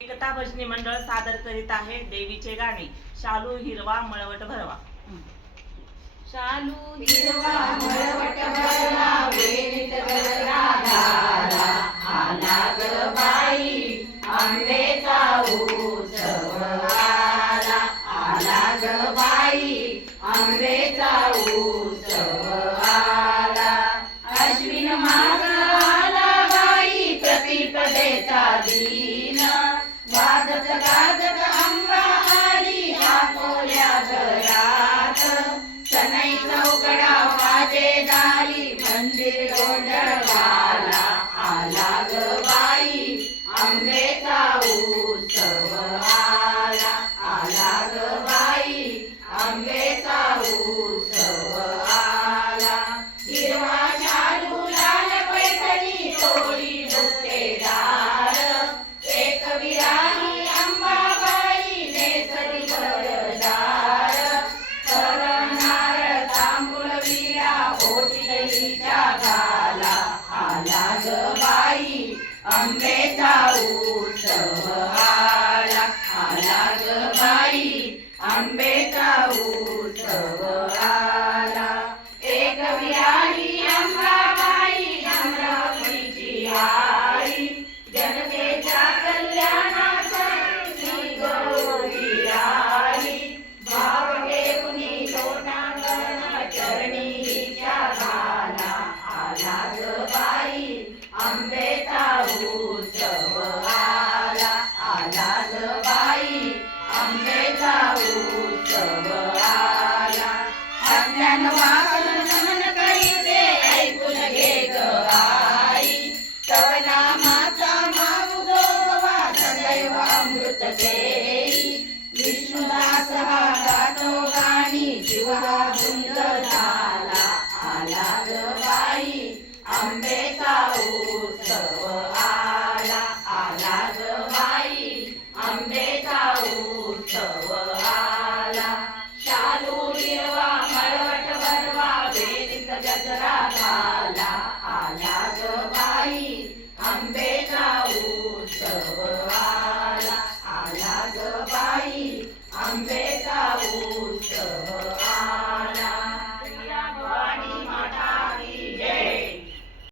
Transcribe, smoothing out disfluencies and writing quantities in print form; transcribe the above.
एकता भजनी मंडळ सादर करीत आहे देवीचे गाणे शालू हिरवा मळवट भरवा। शालू हिरवा मळवट भरला वेणीत गजरा घाला आला ग बाई आंबेचा उत्सव आला आला ग बाई आंबेचा उत्सव आला अश्विन मास आला बाई प्रतिपदेचा दिन वाजत गाजत आंबा आली आपोल्या घरात सनई चौकडा वाजे दारी मंदिर गोंधळवाला आला ग बाई आंबेचा उत्सव आला आला ग बाई आंबेचा उत्सव आला हिरवा शालू लाल पैठणी तोडी बुट्टेदार एक विराही अंबाबाई नेसली भरदार करणार तांबूळ विडा ओटी दहीच्या घाला आला ग बाई आंबेचा उत्सव आला आला ग बाई आंबेचा उत्सव आला एक विराही अंबाबाई अमरावतीची आई जनतेच्या कल्याणासाठी गौरी आई भाव घेऊनी लोटांगण चरणी हिच्या घाला आला ग बाई आंबेचा उत्सव आला आला ग बाई आंबेचा उत्सव आला अज्ञान वासन नमन करीते ऐकून घे ग आई तव नामाचा माऊजोवा सदैव अमृत देई विष्णुदास हा गातो गाणी शिवा धुंद झाला आला ग बाई आंबेचा उत्सव आला आला ग बाई आंबेचा उत्सव आला शालू हिरवा